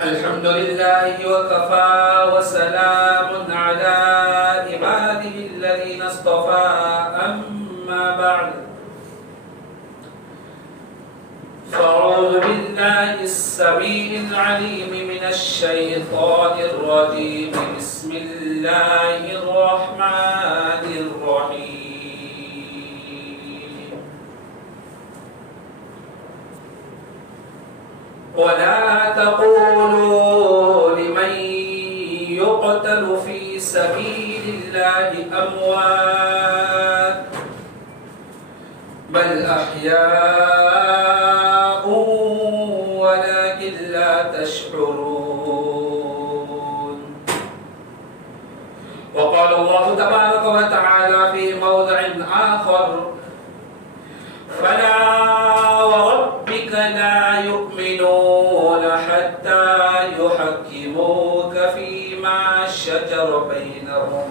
अल्हम्दुलिल्लाह वकफा वसलामुन अला इबादिही अल्लज़ीना इस्तफ़ा अम्मा बअद फ़अऊज़ु बिल्लाहि अस्समीइल अलीम मिनश शैतानिर रजीम बिस्मिल्लाहिर रहमानिर रहीम वला तक़ूलू लिमन युक़तलु फ़ी सबीलिल्लाहि अमवात बल अह्याउ वलाकिन ला तशऊरून वक़ाल अल्लाहु तबारक व तआला फ़ी मौज़िइन आख़र फला वरब्बिक ला युमिनून हत्ता युहक्किमूक फ़ीमा शजर बैनहुम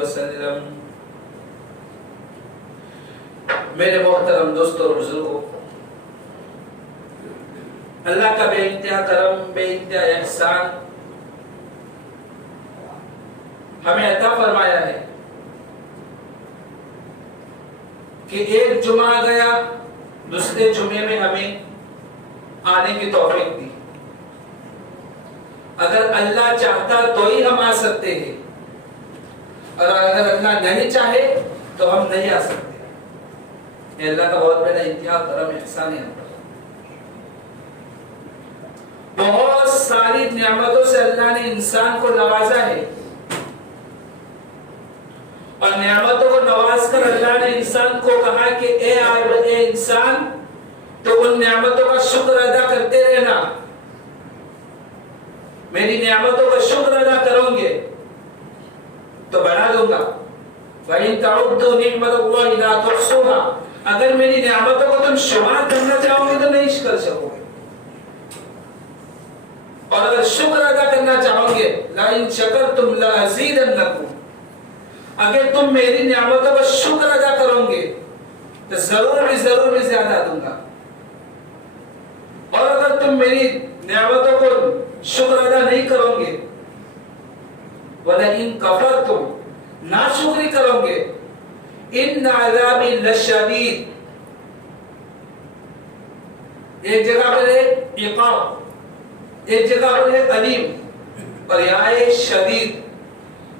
वसल्लम। मेरे मोहतरम दोस्तों और बुजुर्गों, अल्लाह का बेइंतहा करम बेइंतहा एहसान हमें अता फरमाया है कि एक जुमा गया, दूसरे जुमे में हमें आने की तौफीक दी। अगर अल्लाह चाहता तो ही हम आ सकते हैं और अगर अल्लाह नहीं चाहे तो हम नहीं आ सकते। ये अल्लाह का बहुत बड़ा इंतहा करम एहसान है। बहुत सारी नियामतों से अल्लाह ने इंसान को नवाजा है और नियामतों को नवाज कर अल्लाह ने इंसान को कहा कि ए इंसान, तो उन नियामतों का शुक्र अदा करते रहना। मेरी नियामतों का शुक्र अदा करोगे तो बढ़ा दूंगा। वइन तउद्दू निअमतल्लाहि ला तुहसूहा, अगर मेरी नियामतों को तुम शुमार करना चाहोगे तो नहीं कर सकोगे। और अगर शुक्र अदा करना चाहोगे, ला इन शकरतुम ला अज़ीदन्नकुम, अगर तुम मेरी नियामतों का शुक्र अदा करोगे तो जरूर भी ज्यादा दूंगा। और अगर तुम मेरी नियामतों को शुक्र अदा नहीं करोगे, वला इन कफरतुम, नाशुक्री करोगे, इन अज़ाबी लशदीद, एक जगह पर है इक़ाब, एक जगह पर है अलीम और यहाँ है शदीद,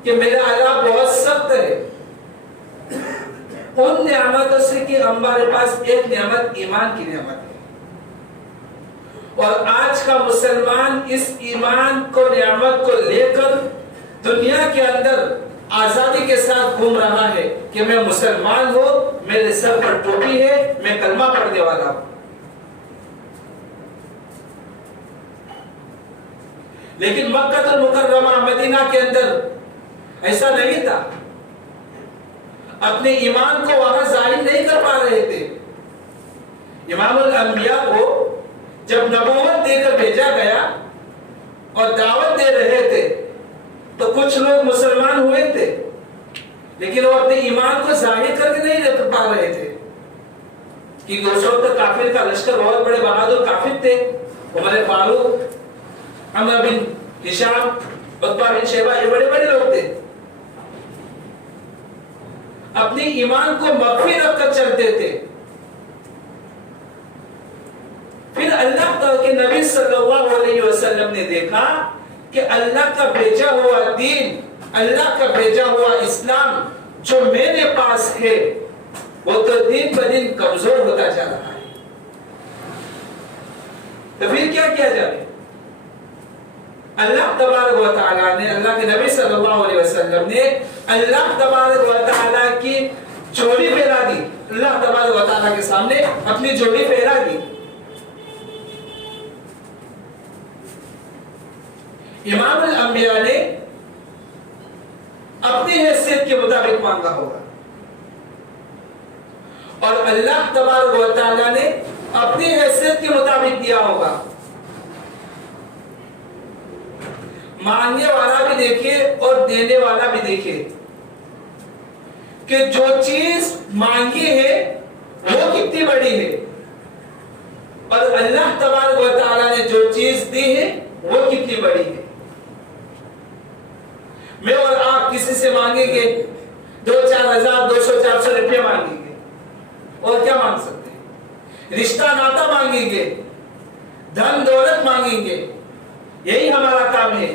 कि मेरा अज़ाब बहुत सख्त है। उन नियामतों से कि हमारे पास एक नियामत ईमान की नियामत है और आज का मुसलमान इस ईमान को नियामत को लेकर दुनिया के अंदर आजादी के साथ घूम रहा है कि मैं मुसलमान हूं, मेरे सर पर टोपी है, मैं कलमा पढ़ने वाला हूं। लेकिन मक्का मुकर्रमा मदीना के अंदर ऐसा नहीं था। अपने ईमान को वहां जाहिर नहीं कर पा रहे थे। इमामुल अंबिया को जब नबूवत देकर भेजा गया और दावत दे रहे थे तो कुछ लोग मुसलमान हुए थे, लेकिन वो अपने ईमान को जाहिर करके नहीं रख पा रहे थे। कि दूसरों तक काफिर का लश्कर बहुत बड़े बहादुर काफिर थे, उमर फारूक, अमर बिन हिशाम, उत्बा बिन शैबा, ये बड़े बड़े लोग थे। अपने ईमान को मख्फी रखकर चलते थे। फिर अल्लाह के नबी सल्लल्लाहु अलैहि वसल्लम ने देखा कि अल्लाह का भेजा हुआ दीन, अल्लाह का भेजा हुआ इस्लाम जो मेरे पास है वो तो दिन ब दिन कमजोर होता जा रहा है। तो फिर क्या किया जाए? अल्लाह तबारक व तआला ने, अल्लाह के नबी सल्लल्लाहु अलैहि वसल्लम ने अल्लाह तबारक व तआला की जोड़ी फहरा दी। अल्लाह तबारक व तआला के सामने अपनी जोड़ी फहरा दी। इमामुल अंबिया ने अपनी हैसियत के मुताबिक मांगा होगा और अल्लाह तबारक व तआला ने अपनी हैसियत के मुताबिक दिया होगा। मांगने वाला भी देखे और देने वाला भी देखे कि जो चीज मांगी है वो कितनी बड़ी है और अल्लाह तबारक व तआला ने जो चीज दी है वो कितनी बड़ी है। मैं और आप किसी से मांगेंगे 2-4 हजार 200-400 रुपये मांगेंगे और क्या मांग सकते हैं? रिश्ता नाता मांगेंगे, धन दौलत मांगेंगे, यही हमारा काम है।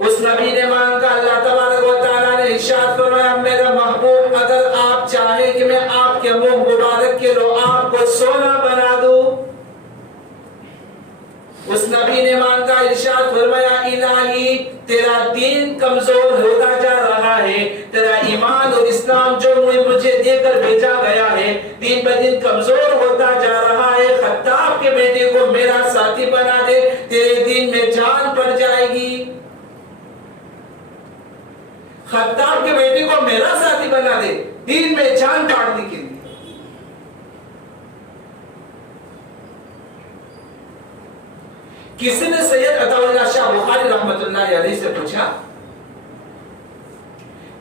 उस नबी ने मांगा, अल्लाह तबारक व तआला ने इरशाद फरमाया, मेरा महबूब अगर आप चाहे कि मैं आपके मुंह मुबारक के लुआब को सोना बना दूं, उस नबी ने मांगा, इरशाद फरमाया, इलाही तेरा दीन कमजोर होता जा रहा है, तेरा ईमान और इस्लाम जो मुझे देकर भेजा गया है दिन ब दिन कमजोर होता जा रहा है। खत्ताब के बेटे को मेरा साथी बना दे, तेरे दीन में जान पड़ जाएगी। खत्ताब के बेटे को मेरा साथी बना दे, दीन में जान डालने के लिए। किसी ने सैयद अताउल्लाह शाह बुखारी रहमतुल्लाह अलैहि से पूछा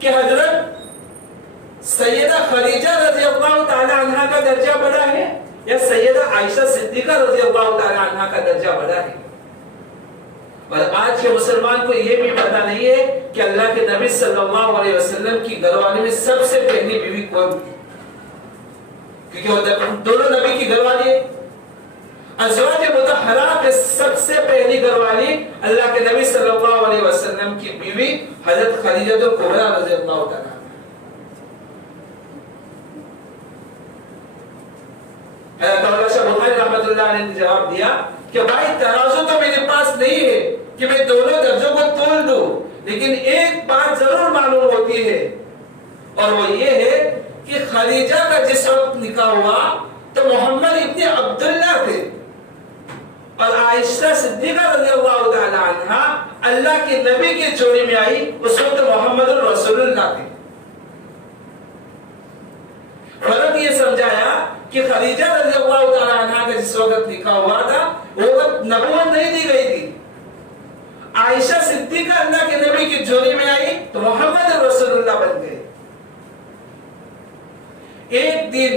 कि हजरत सैयदा खदीजा रज़ियल्लाहु ताला अन्हा का दर्जा बड़ा है या सैयदा आयशा सिद्दीका रज़ियल्लाहु ताला अन्हा का दर्जा बड़ा है? और आज के मुसलमान को यह भी पता नहीं है कि अल्लाह के नबी सल्लल्लाहु अलैहि वसल्लम की घरवाली में सबसे पहली बीवी कौन थी, क्योंकि वो दोनों नबी की घरवाली है। अज़वाज मुतहहरा के सबसे पहली घरवाली अल्लाह के नबी सल्लल्लाहु अलैहि वसल्लम की बीवी हजरत खदीजा कुबरा रज़ियल्लाहु ताला। ने जवाब दिया कि भाई तराजू तो मेरे पास नहीं है कि मैं दोनों दर्जों को तोल दूं, लेकिन एक बात जरूर मालूम होती है और वो ये है कि खदीजा का जिस वक्त निकाह हुआ तो मोहम्मद इब्ने अब्दुल्लाह थे और आयशा सिद्दीका रज़ियल्लाहु ताला अन्हा अल्लाह के नबी के जोड़ी में आई, उस वक्त मोहम्मद रसूलुल्लाह थे। फर्क ये समझाया कि खदीजा रज़ियल्लाहु ताला अन्हा का जिस वक्त निकाह हुआ था वो वक्त नबूवत नहीं दी गई थी। आयशा सिद्दीका अल्लाह के नबी की जोड़ी में आई तो मोहम्मद रसूलुल्लाह बन गए। एक दिन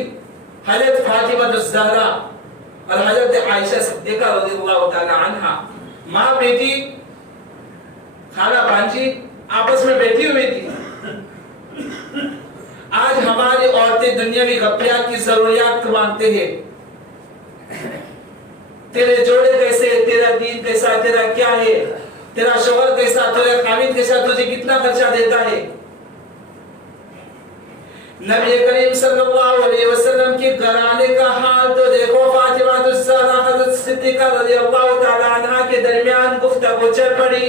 हजरत फातिमा ज़हरा और हजरत आयशा सिद्दीका रज़ियल्लाहु ताला अन्हा माँ बेटी खाला भांजी आपस में बैठी हुई थी। आज हमारी औरतें दुनियावी गपियात की जरूरियात मांगते हैं, तेरे जोड़े कैसे, तेरा दीन कैसा, तेरा क्या है, तेरा शोहर कैसा, तेरा खामिद कैसा, तुझे कितना खर्चा देता है। नबी करीम सल्लल्लाहु अलैहि वसल्लम के घराने का हाल तो देखो। फातिमा ज़हरा हज़रत सिद्दीका रज़ियल्लाहु ताला अन्हा के दरमियान गुफ्तगू चल पड़ी।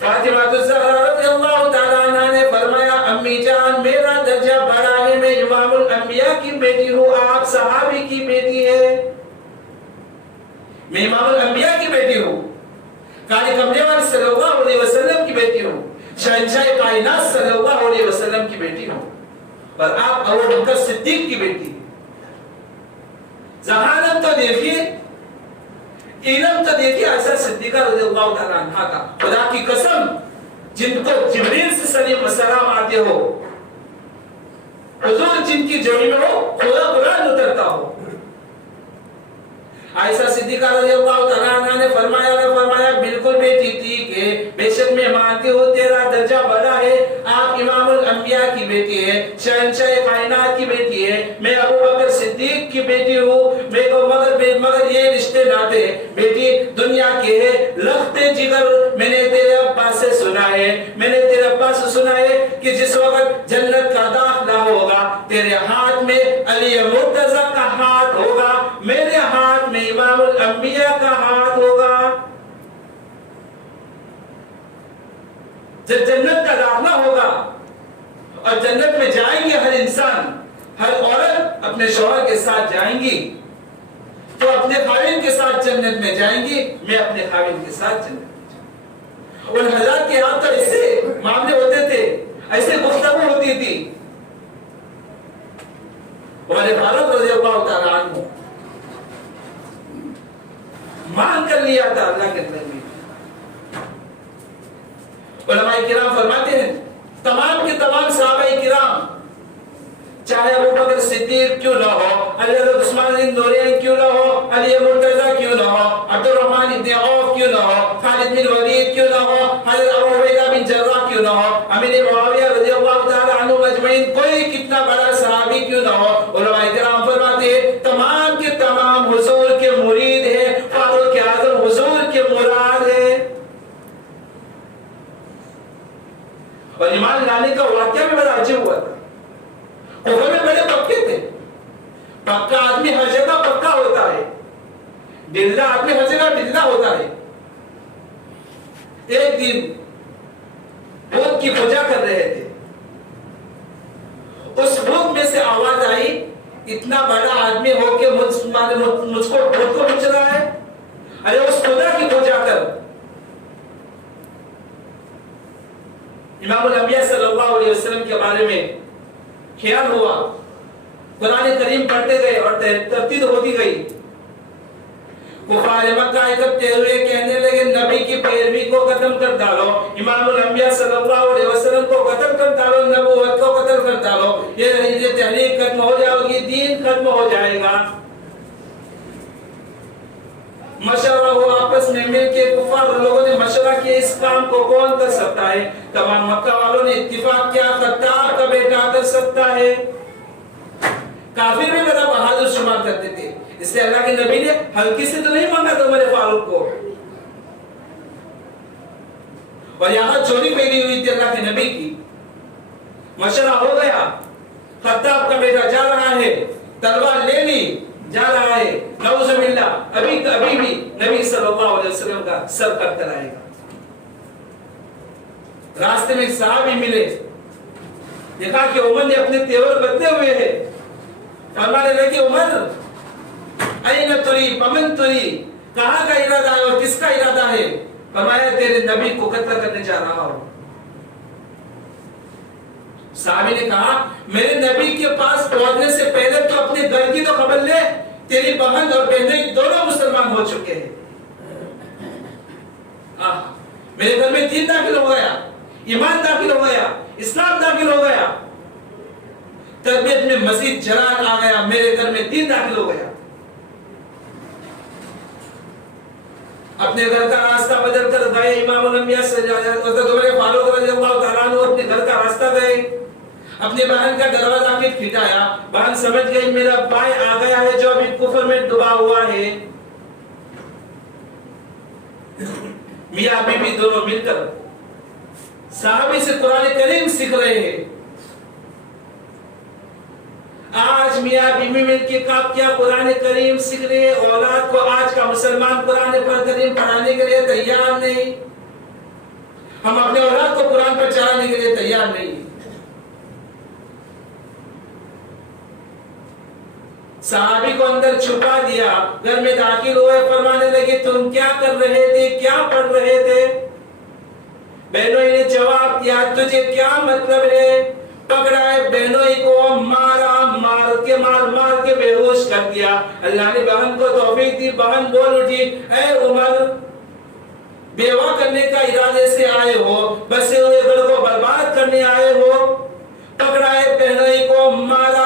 फातिमा ज़हरा रज़ियल्लाहु ताला अन्हा ने फरमाया, अम्मी जान मेरा दर्जा बड़ा है, मैं इमामुल अंबिया की बेटी हूँ, आप सहाबी की बेटी है। मैं इमामुल अंबिया की बेटी हूँ, काली कमरे वाले सल्लल्लाहु अलैहि वसल्लम की बेटी हूँ, शहंशाह कायनात सल्लल्लाहु अलैहि वसल्लम की बेटी हूँ और आप अबू बकर सिद्दीक की बेटी। जहानत तो देखिए, इल्म तो देखिए आयशा सिद्दीका रज़ियल्लाहु ताला अन्हा का। खुदा की कसम, जिनको जिब्रील से सलाम आते हो, हुजूर जिनकी जोड़ी में हो, खुदा कुरान उतरता हो। आयशा सिद्दीका रज़ियल्लाहु ताला अन्हा ने फरमाया बिल्कुल बेटी ठीक है, बेशक मैं मानती हूँ तेरा दर्जा बड़ा है, आप इमामुल अंबिया की बेटी है, शहंशाह कायनात की बेटी है, मैं अबू बकर सिद्दीक की बेटी हूँ। मगर ये रिश्ते नाते बेटी दुनिया के है, लख्ते जिगर मैंने तेरे अब्बा से सुना है, मैंने तेरे अब्बा से सुना है कि जिस वक्त जन्नत का दाखिला होगा तेरे हाथ में अली मुर्तजा का हाथ होगा, मेरे हाथ में इमामुल अंबिया का हाथ होगा। जब जन्नत का दाखला होगा और जन्नत में जाएंगे हर इंसान, हर औरत अपने शौहर के साथ जाएंगी, तो अपने खाविन के साथ जन्नत में जाएंगी, मैं अपने खाविन के साथ जन्नत में जाऊंगी। उन हज़रात के यहाँ तो ऐसे मामले होते थे, ऐसे गुफ्तगू होती थी। उमर फारूक रज़ियल्लाहु ताला अन्हु मांग कर लिया था अल्लाह के नबी। उलमाए किराम फरमाते हैं, तमाम के तमाम सहाबाए किराम, चाहे अबू बकर सिद्दीक क्यों ना हो, हज़रत उस्मान बिन नूरैन क्यों ना हो, अली मुर्तजा क्यों ना हो, अब्दुर्रहमान इब्न औफ क्यों ना हो, खालिद बिन वलीद क्यों ना हो, हज़रत अबू उबैदा बिन जर्राह क्यों ना हो, अमीर मुआविया रज़ियल्लाहु ताला अन्हु अजमईन, कोई कितना बड़ा सहाबी क्यों ना हो, उलमाए किराम फरमाते हैं तमाम के तमाम हुजूर के मुरीद हैं, फारूक आज़म हुजूर के मुराद है। और ईमान लाने का वाकया भी बड़ा अजीब हुआ था। कुफर में बड़े पक्के थे। पक्का आदमी हर जगह पक्का होता है, ढिल्ला आदमी हर जगह ढिल्ला होता है। एक दिन भूत की पूजा कर रहे थे, उस भूत में से आवाज आई, इतना बड़ा आदमी हो के मुझको भूत को पूछ रहा है, अरे उस खुदा की पूजा कर। इमामुल अंबिया सल्लल्लाहु अलैहि वसल्लम के बारे में ख्याल हुआ, कुरान करीम पढ़ते गए और तरतीब होती गई। कुफार मक्का इकट्ठे हुए, कहने लगे नबी की पैरवी को खत्म कर डालो, इमामुल अंबिया सल्लल्लाहु अलैहि वसल्लम को खत्म कर डालो, नबूवत को खत्म कर डालो, ये तहरीक खत्म हो जाएगी, दीन खत्म हो जाएगा। मशवरा हुआ आपस में मिलके, कुफार लोगों ने मशवरा किया इस काम को कौन कर सकता है। तमाम मक्का वालों ने इत्तिफाक किया, खत्ताब का बेटा कर सकता है। काफिर भी बड़ा बहादुर शुमार करते थे, इसलिए अल्लाह के नबी ने हल्की से तो नहीं मांगा था उमर फारूक को। और यहाँ चोरी पैदी हुई थी अल्लाह के नबी की। मशवरा हो गया, खत्ताब का बेटा जा रहा है, तलवार ले ली, जा रहा है, नऊज़ुबिल्लाह अभी भी नबी सल्लल्लाहु अलैहि वसल्लम का सर कट कर आएगा। रास्ते में सहाबी मिले, देखा कि उमर ने अपने तेवर बदले हुए हैं। फरमाने लगे, उमर अय्न तुरी पमन तुरी, कहाँ का इरादा है और किसका इरादा है। फरमाया तेरे नबी को कत्ल करने जा रहा हूं। साहबी ने कहा, मेरे नबी के पास पहुंचने से पहले तो अपने घर की तो खबर ले, तेरी बहन और बहनें दोनों मुसलमान हो चुके हैं। मेरे घर में दीन दाखिल हो गया, ईमान दाखिल हो गया, इस्लाम दाखिल हो गया, तरबियत में मजीद जलाल आ गया, मेरे घर में दीन दाखिल हो गया। अपने घर का रास्ता बदल कर गए इमामुल अंबिया फारूक रज़ियल्लाहु ताला अन्हु अपने घर का रास्ता गए। अपने बहन का दरवाजा आके खिटाया, बहन समझ गई मेरा भाई आ गया है जो अभी कुफर में डूबा हुआ है। मियां बीबी दोनों मिलकर साहबी से कुरान करीम सीख रहे हैं। आज मियां बीबी मिलके क्या कुरान करीम सीख रहे हैं। औलाद को आज का मुसलमान कुरान करीम पढ़ाने के लिए तैयार नहीं, हम अपने औलाद को कुरान पर चढ़ाने के लिए तैयार नहीं। सहाबी को अंदर छुपा दिया, घर में दाखिल हुए, फरमाने लगे तुम क्या कर रहे थे, क्या पढ़ रहे थे। बहनों ने जवाब दिया, तुझे क्या मतलब है। पकड़ा है बहनों को, मार के बेहोश कर दिया। अल्लाह ने बहन को तौफीक दी, बहन बोल उठी, ऐ उमर बेवा करने का इरादे से आए हो, बसे हुए घर को बर्बाद करने आए हो। पकड़ा है बहनोई को, मार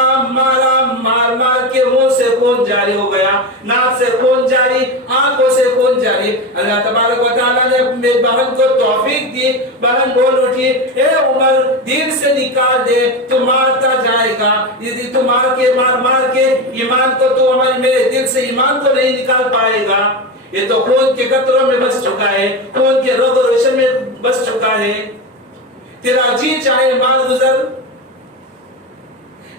के मुंह से खून जारी हो गया, नाक से खून जारी, आंखों से खून जारी। अल्लाह तबारक व तआला ने अपने बहन को तौफीक दी। बहन बोल उठी, ए उमर दिल से निकाल दे, तू मारता जाएगा, यदि तू मार के ईमान को तो हमारे मेरे दिल से ईमान को नहीं निकाल पाएगा। ये तो खून के कतरों में बस चुका है, खून के रोग रेशम में बस चुका है। तेरा जी चाहे मार गुजर।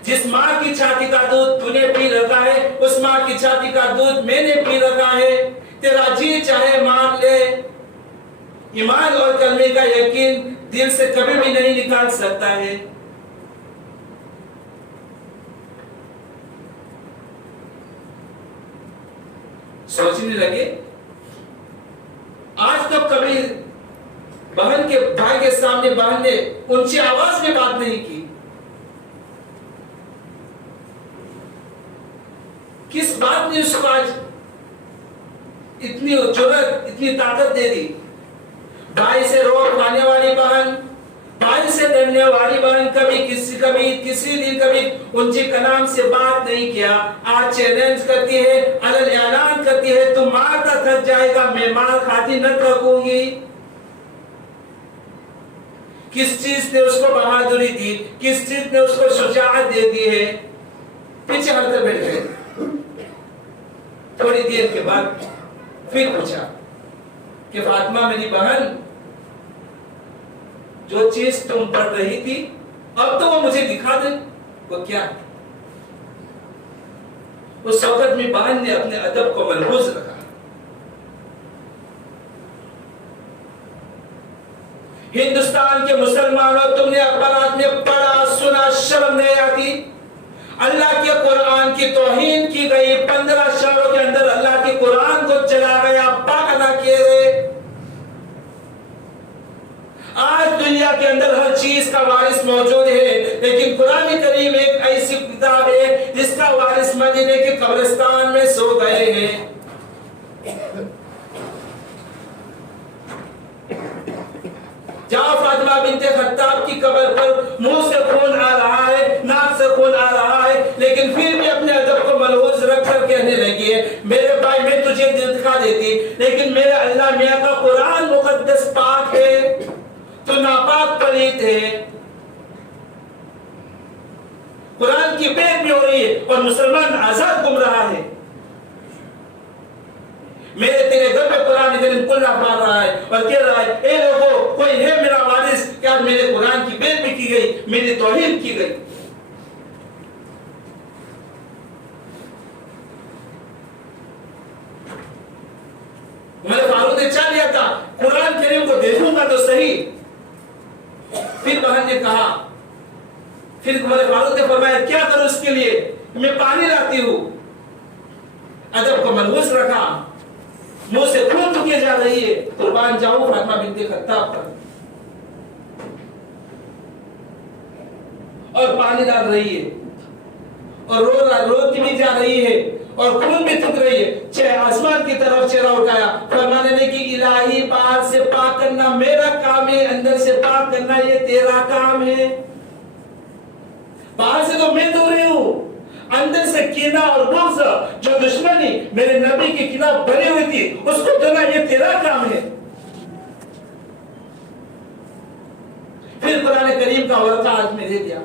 जिस माँ की छाती का दूध तूने पी रखा है, उस माँ की छाती का दूध मैंने पी रखा है। तेरा जी चाहे मार ले। ईमान और कलमे का यकीन दिल से कभी भी नहीं निकाल सकता है। सोचने लगे, आज तो कभी बहन के भाई के सामने बहन ने ऊंची आवाज में बात नहीं की, किस बात ने उसको आज इतनी जुर्रत, इतनी ताकत दे दी। भाई से रोक पाने वाली बहन, भाई से डरने वाली बहन कभी किसी दिन कभी ऊंचे कलाम से बात नहीं किया। आज चैलेंज करती है, अलग ऐलान करती है, तुम मारता थक जाएगा, मैं मार खाती न थकूंगी। किस चीज ने उसको बहादुरी दी, किस चीज ने उसको शुजाअत दे दी है। पीछे हटकर बैठ गए। थोड़ी देर के बाद फिर पूछा कि फातिमा मेरी बहन, जो चीज तुम पढ़ रही थी अब तो वो मुझे दिखा दे, वो क्या? उस वक्त में बहन ने अपने अदब को मलहूज रखा। हिंदुस्तान के मुसलमानों, तुमने अखबारात में पढ़ा सुना, शर्म नहीं आती? अल्लाह के कुरान की तौहीन की गई। 15 शहरों के अंदर अल्लाह के कुरान को चला गया, पाक अदा किए गए। आज दुनिया के अंदर हर चीज का वारिस मौजूद है, लेकिन कुरान करीम एक ऐसी किताब है जिसका वारिस मदीने के कब्रिस्तान में सो गए हैं। जहां फातिमा बिन्ते खत्ताब की कब्र पर मुंह से खून आ रहा है, नाक से खून आ रहा है, लेकिन फिर भी अपने अदब को मलहूज रखकर कहने लगी है, मेरे भाई मैं तुझे दिखा देती, लेकिन मेरे अल्लाह मियां का कुरान मुकद्दस पाक है, तो नापाक पलीत है। कुरान की बेइज्जती हो रही है और मुसलमान आजाद घूम रहा है। मेरे तेरे घर पे कुरान करीम कुल्ला मार रहा है और कह रहा है, ए लोगों, कोई है मेरा वारिस? क्या मेरे कुरान की बेइज्जती की गई, मेरी तौहीन की गई? उमर फारूक ने चाह लिया था, कुरान करीम को देखूंगा तो सही। फिर बहन ने कहा, फिर उमर फारूक ने फरमाया, क्या करूं उसके लिए? मैं पानी लाती हूं। अदब को मलहूज रखा, मुंह से खून चुके जा रही है, कुर्बान जाऊं फातिमा बिन्ते खत्ताब पर, और पानी डाल रही है और रोती भी जा रही है और खून भी थूक रही है। आसमान की तरफ चेहरा उठाया, फरमाने लगी कि इलाही, बाहर से पाक करना मेरा काम है, अंदर से पाक करना ये तेरा काम है। बाहर से तो मैं धो रही हूं, अंदर से कीना और बुग़्ज़, जो दुश्मनी मेरे नबी के खिलाफ भरी हुई थी, उसको धोना ये तेरा काम है। फिर कुरान करीम का वर्क़ा आज में दे दिया।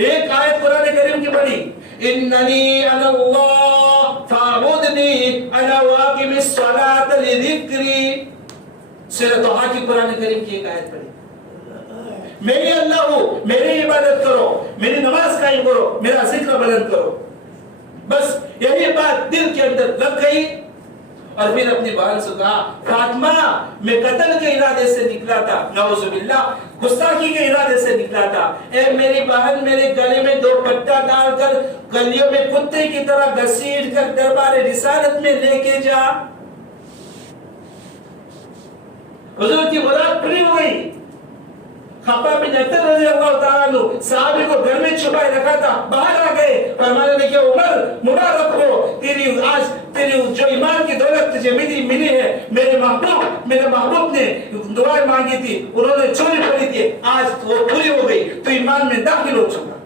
एक आयत कुरान करीम की पढ़ी, इन्ननी अनल्लाह फाबुदनी अना वाक़िमिस सलात लिज़िक्री। सूरह तोहा की कुरान करीम की एक आयत पढ़ी, मैं ही अल्लाह हूं, मेरी इबादत करो, मेरी नमाज कायम करो, मेरा जिक्र बुलंद करो। बस यही बात दिल के अंदर लग गई। और फिर अपनी बहन से कहा, फातिमा मैं कत्ल के इरादे से निकला था, नऊज़ुबिल्लाह, गुस्ताखी के इरादे से निकला था। ए मेरी बहन, मेरे गले में 2 पट्टा डालकर गलियों में कुत्ते की तरह घसीट कर दरबार रिसालत में लेके जा। हुजूर की मुराद पूरी हो गई। खब्बाब बिन अरत रज़ियल्लाहु ताला अन्हु सहाबी को घर में छुपाए रखा था, बाहर आ गए, फरमाने लगे, उमर मुबारक हो, तेरी जो ईमान की दौलत तुझे मिली है। मेरे महबूब ने दुआएं मांगी थी, उन्होंने चोरी पड़ी थी, आज वो पूरी हो गई, तो ईमान में दाखिल हो चुका।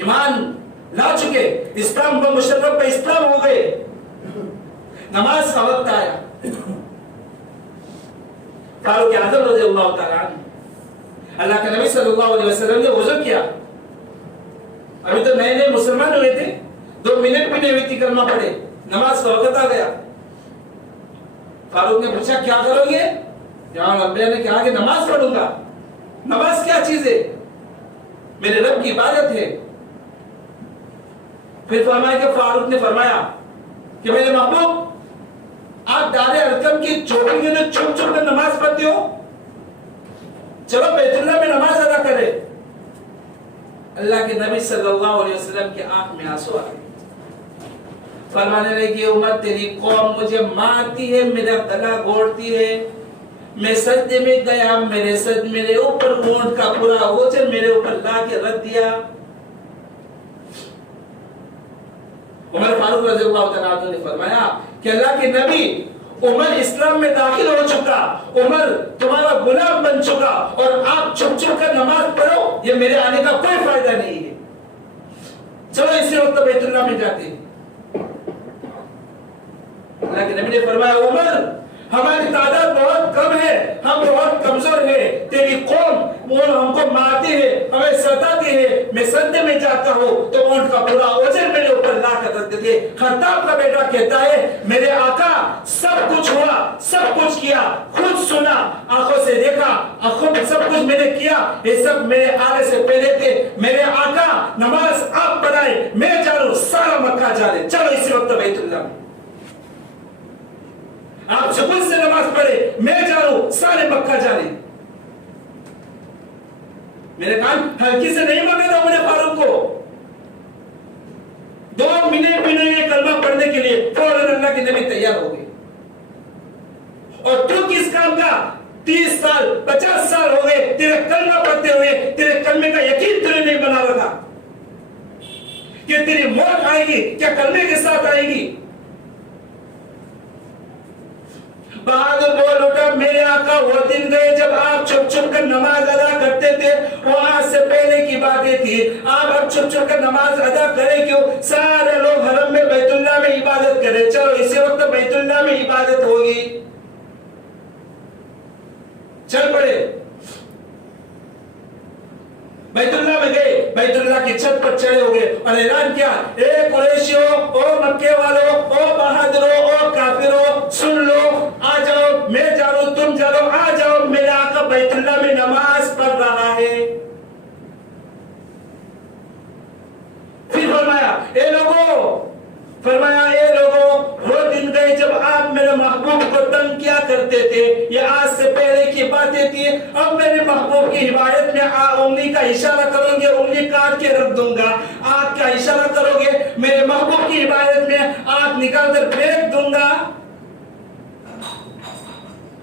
ईमान ला चुके, इस्लाम को मुशर्रफ पे इस्लाम हो गए। नमाज का वक्त आया, फारूक आज़म रज़ियल्लाहु ताला अन्हु, अल्लाह के नबी सल्लल्लाहु अलैहि वसल्लम ने वज़ू किया। अभी तो नए नए मुसलमान हुए थे, 2 मिनट भी नहीं हुई थी कलमा पढ़े, नमाज का वक्त आ गया। फारूक ने पूछा, क्या करोगे? जवाब अम्बिया ने कहा कि नमाज पढ़ूंगा। नमाज क्या चीज है? मेरे रब की इबादत है। फिर फरमाया कि फारूक ने फरमाया कि मेरे महबूब, आप दारे अरकम की चौकी के अंदर छुप छुप कर नमाज पढ़ते हो, चलो बैतुल्लाह में नमाज अदा करे। अल्लाह के नबी सल्लल्लाहु अलैहि वसल्लम की आंख में आंसू आ गए। फरमाने लगे, उम्मत तेरी कौम मुझे मारती है, मेरा गला घोटती है, मैं सजदे में गया, मेरे ऊपर ऊंट का पूरा ओजन मेरे ऊपर ला के रख दिया। उमर फारूक रज़ियल्लाहु तआला अन्हु ने फरमाया कि अल्लाह के नबी, उमर इस्लाम में दाखिल हो चुका, उमर तुम्हारा गुलाम बन चुका और आप छुप छुप कर नमाज पढ़ो, ये मेरे आने का कोई फायदा नहीं है। चलो इसी वक्त बैतुल्लाह में जाते। अल्लाह के नबी ने फरमाया, उमर हमारी तादाद बहुत कम है, हम बहुत कमजोर है, तेरी कौम वो हमको मारती है, हमें सताती है, मैं सजदे में जाता हूँ तो उनका पूरा ओजन मेरे ऊपर ला कर रख देते। खत्ताब का बेटा कहता है, मेरे आका सब कुछ हुआ, सब कुछ किया, खुद सुना, आंखों से देखा, आंखों में सब कुछ मैंने किया, ये सब मेरे आने से पहले थे। मेरे आका नमाज आप पढ़ाए, मैं जा रहा हूँ, सारा मक्का जा रहे, चलो इसी वक्त बैतुल्लाह में आप सुकून से नमाज पढ़े, मैं जा रहा हूं, सारे मक्का जाने। मेरे कान हल्की से नहीं मांगा था उमर फारूक को। 2 मिनट भी नहीं कलमा पढ़ने के लिए फौरन अल्लाह के नबी तैयार हो गए। और तू किस काम का 30 साल 50 साल हो गए तेरे कलमा पढ़ते हुए, तेरे कलमे का यकीन तूने नहीं बना रखा कि तेरी मौत आएगी, क्या कलमे के साथ आएगी। बहादुर बोल उठा, मेरे आका वो दिन गए जब आप छुप छुप कर नमाज अदा करते थे, वो आज से पहले की बातें थी। आप अब छुप छुप कर नमाज अदा करें क्यों? सारे लोग हरम में बैतुल्लाह में इबादत करें, चलो इसी वक्त बैतुल्लाह में इबादत होगी। चल पड़े, बैतुल्लाह में गए, बैतुल्लाह की छत पर चढ़े हो गए और ऐलान किया, ए कुरैशियों, ओ मक्के वालों, ओ बहादुरों, ओ काफिरों, सुन लो, आ जाओ, मैं जा रहा हूं, तुम जा रहा हो, आ जाओ, मेरा आका बैतुल्लाह में नमाज पढ़ रहा है। फिर फरमाया, ए लोगों, वो दिन गए जब आप मेरे महबूब को तंग किया करते थे, ये आज से पहले की बातें थी। अब मेरे महबूब की हिमायत में उंगली का इशारा करोगे, उंगली काट के रख दूंगा। आंख का इशारा करोगे, मेरे महबूब की हिमायत में आंख निकाल कर फेंक दूंगा।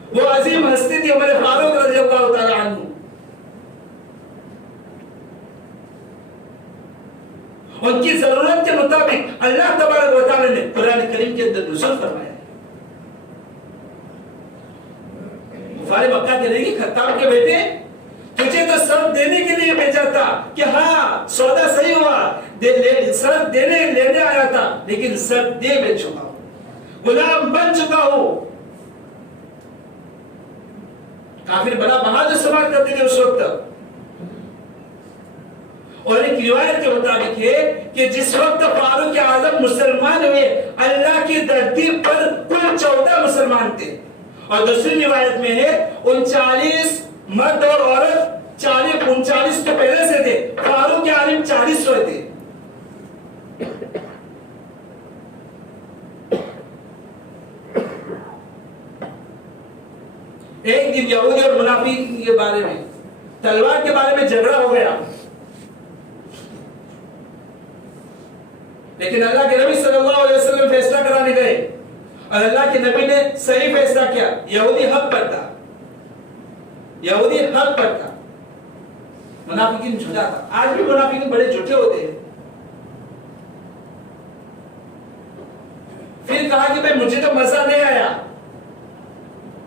वो अजीम हस्ती थी उमर फारूक रज़ियल्लाहु तआला अन्हु। उनकी जरूरत के मुताबिक अल्लाह तबारक व तआला ने कुरान करीम के अंदर नुज़ूल फरमाया। मुफारे मक्का कह रहे कि खत्ताब के बेटे, तुझे तो सब देने के लिए भेजा था कि हाँ सौदा सही हुआ, सब देने लेने आया था, लेकिन सब दे मैं चुका हूं, गुलाम बन चुका हूं। काफिर बड़ा बहादुर समाज करते थे उस वक्त। और एक रिवायत के मुताबिक है कि जिस वक्त फारूक आजम मुसलमान हुए, अल्लाह की धरती पर कुल 14 मुसलमान थे। और दूसरी रिवायत में है 39 मर्द और औरत, 39 तो पहले से थे, फारूक आजम 40 थे। एक दिन यहूदी और मुनाफिक के बारे में, तलवार के बारे में झगड़ा हो गया, लेकिन अल्लाह के नबी सल्लल्लाहु अलैहि वसल्लम फैसला कराने गए और अल्लाह के नबी ने सही फैसला किया। यहूदी हक पर था, यहूदी हक पर था, मुनाफिकीन झूठा था। आज भी मुनाफिकीन बड़े झूठे होते हैं। फिर कहा कि भाई मुझे तो मजा नहीं आया,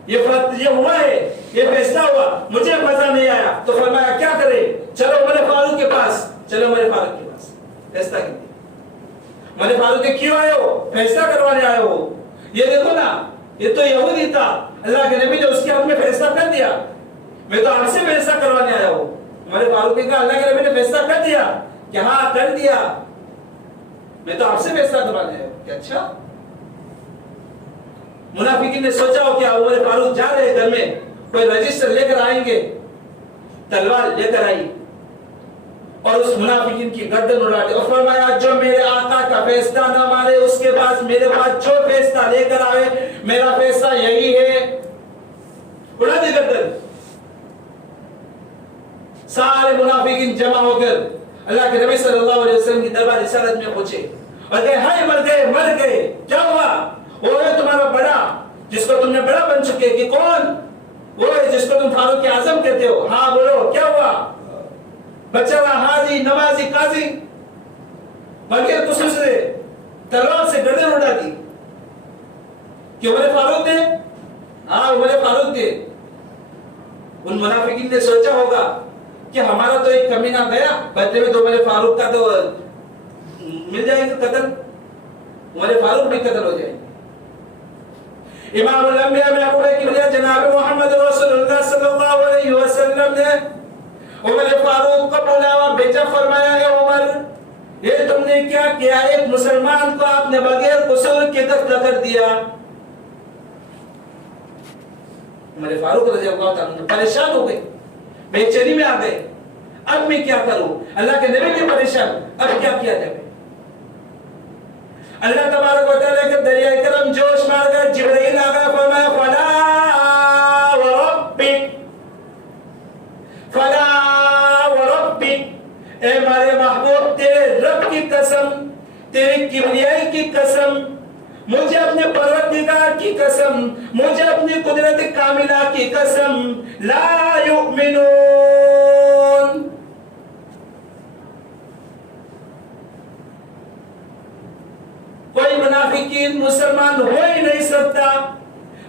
ये हुआ है, ये फैसला हुआ, मुझे मजा नहीं आया। तो फरमाया क्या करे, चलो उमर फारूक के पास, चलो उमर फारूक के पास फैसला कीजिए। उमर फारूक के क्यों आए हो? फैसला करवाने आए हो। ये देखो ना, ये तो यहूदी था, अल्लाह के नबी ने उसके हक में फैसला कर दिया, मैं तो आपसे फैसला करवाने आया हूं। उमर फारूक ने कहा अल्लाह के नबी ने फैसला कर दिया कि हाँ कर दिया, मैं तो आपसे फैसला करवाने आया हूं। अच्छा, मुनाफिकीन ने सोचा हो क्या उमर फारूक जा रहे घर में, कोई रजिस्टर लेकर आएंगे, तलवार लेकर आई और उस मुनाफिकीन की गर्दन उड़ा दी और फरमाया जो मेरे आका का फैसला ना माने, उसके पास मेरे पास जो फैसला लेकर आए, मेरा फैसला यही है, उड़ा दे गर्दन। सारे मुनाफिकीन जमा होकर अल्लाह के नबी सल्लल्लाहु अलैहि वसल्लम की दरबार रिसालत में पहुंचे और कहे, हाय मर गए, क्या हुआ? वो है तुम्हारा बड़ा, जिसको तुमने बड़ा बन चुके। कि कौन? वो है जिसको तुम फारूक आजम कहते हो। हाँ बोलो, क्या हुआ? बच्चा हाजी, नमाजी, काजी, बगैर कुछ से तलवार से गर्दन उड़ा दी। कि उमर फारूक थे? हाँ उमर फारूक थे। उन मुनाफिकीन ने सोचा होगा कि हमारा तो एक कमीना गया, बदले में तो उमर फारूक का तो मिल जाएगा कत्ल, उमर फारूक भी कत्ल हो जाएंगे। इमाम अल-अंबिया में अबू बकर जनाब मोहम्मद रसूलुल्लाह सल्लल्लाहु अलैहि वसल्लम ने उमर फारूक को बुलावा भेजा, फरमाया, है उमर, ये तुमने क्या किया? एक मुसलमान को आपने बगैर कसूर के कत्ल कर दिया। उमर फारूक रज़ी अल्लाह तआला अन्हु परेशान हो गए, बेचैनी में आ गए। अब मैं क्या करूं? अल्लाह के नबी भी परेशान, अब क्या किया जाए? अल्लाह तबारक व तआला के दरिया करम जोश मार गया, जिब्राइल आ गया, फरमाया, फला व रब्बिक, ए हमारे महबूब, तेरे रब की कसम, तेरी किबरियाई की कसम, मुझे अपने परवरदिगार की कसम, मुझे अपनी कुदरत कामिला की कसम, ला युमिनून, कोई मुनाफिकीन मुसलमान हो ही नहीं सकता,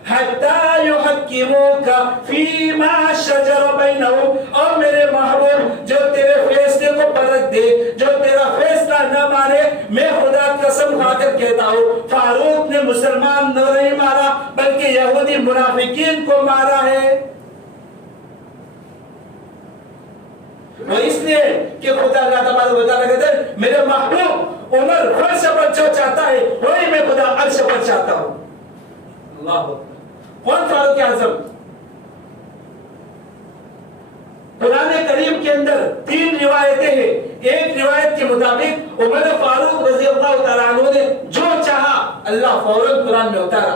हत्ता युहक्किमुका फीमा शजर बैनहुम, और मेरे महबूब जो तेरे फैसले को परख दे, जो तेरा फैसला न माने, मैं खुदा कसम खाकर कहता हूँ, फारूक ने मुसलमान नहीं मारा बल्कि यहूदी मुनाफिकीन को मारा है। वो इसलिए कि खुदा अल्लाह तबारक व तआला कहते हैं, मेरे महबूब उमर फर्श पर जो चाहता है वही मैं खुदा अर्श पर चाहता हूँ। अल्लाह, कौन फारूक आजम? कुरान करीम के अंदर 3 रिवायतें हैं। एक रिवायत के मुताबिक उमर फारूक रज़ी अल्लाह तआला अन्हु ने जो चाहा अल्लाह फौरन कुरान में उतारा।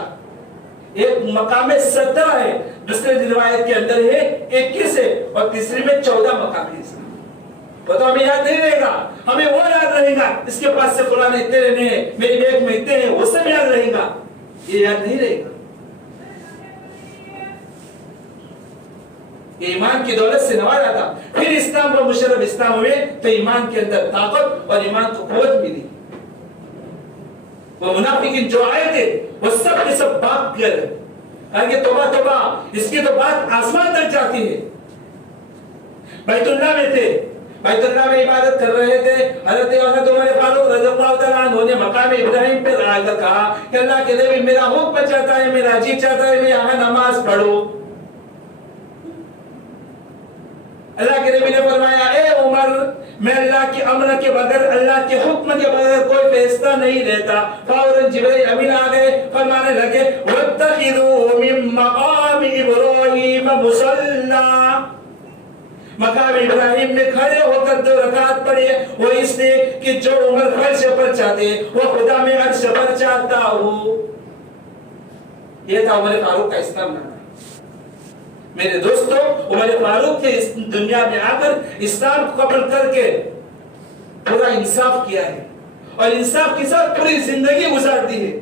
एक मकाम 17 है, दूसरे रिवायत के अंदर है 21 है, और तीसरी में 14 मकाम है। वो तो हमें याद नहीं रहेगा, हमें वो याद रहेगा, इसके पास से कुरान इतने रहने हैं, मेरी बैग में इतने हैं, वो सब याद रहेगा, ये याद नहीं रहेगा। ये ईमान की दौलत से नवाजा था। फिर इस्लाम को मुशर्रफ इस्लाम हुए तो ईमान के अंदर ताकत और ईमान को कुव्वत मिली। वो मुनाफिकीन जो आए थे वो सब के सब भाग गए, कहा तौबा तौबा, इसकी तो बात आसमान तक जाती है। बैतुल्लाह में थे, बैतुल्लाह में इबादत कर रहे थे। हजरत उमर फारूक रज़ियल्लाहु तआला अन्हु ने मकाम इब्राहिम पे आकर कहा कि अल्लाह के नबी, मेरा हुक्म चाहता है, मेरा जी चाहता है, मैं यहाँ नमाज पढ़ूं। अल्लाह के नबी ने फरमाया, ए उमर, मैं अल्लाह के अम्र के बगैर, अल्लाह के हुक्म के बगैर कोई फैसला नहीं लेता। फौरन जिब्राइल अमीन आ गए, फरमाने लगे, वत्तखिदू मिन मकाम इब्राहिम मुसल्ला, मकाम इब्राहिम में खड़े होकर 2 रकात पढ़े। वो इसलिए कि जो उमर फर्श पर चाहते वो खुदा में अर्श पर चाहता हूँ। ये था उमर फारूक का इस्लाम नाम। मेरे दोस्तों, उमर फारूक के इस दुनिया में आकर इस्लाम को कबूल करके पूरा इंसाफ किया है और इंसाफ के साथ पूरी जिंदगी गुजार दी है।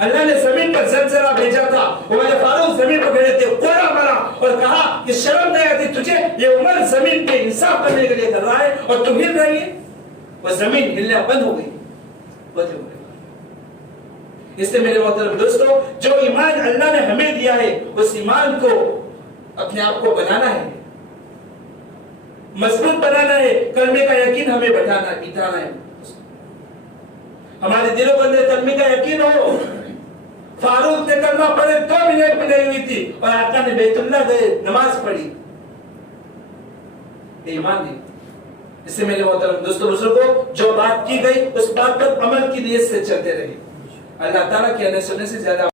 अल्लाह ने जमीन पर जलजला भेजा था, उमर फारूक जमीन पर खड़े थे, कोड़ा मारा और कहा कि शर्म नहीं आती तुझे? ये उमर जमीन पे इंसाफ करने के लिए कर रहा है और तुम हिल रही है। वह जमीन हिलना बंद हो गई। इसलिए मेरे मोहतरम दोस्तों, जो ईमान अल्लाह ने हमें दिया है उस ईमान को अपने आप को बनाना है, मजबूत बनाना है, कलमे का यकीन हमें बिठाना है। हमारे दिलों के अंदर कलमे का यकीन हो। फारूक ने कलमा पढ़े 2 मिनट भी नहीं हुई थी और आका ने बैतुल्लाह गए, नमाज पढ़ी। ईमान नहीं। इससे मेरे मोहतरम दोस्तों, बुजुर्गों, जो बात की गई उस बात पर अमल की नीयत से चलते रहे। अल्लाह ताला के कहने सुनने से ज्यादा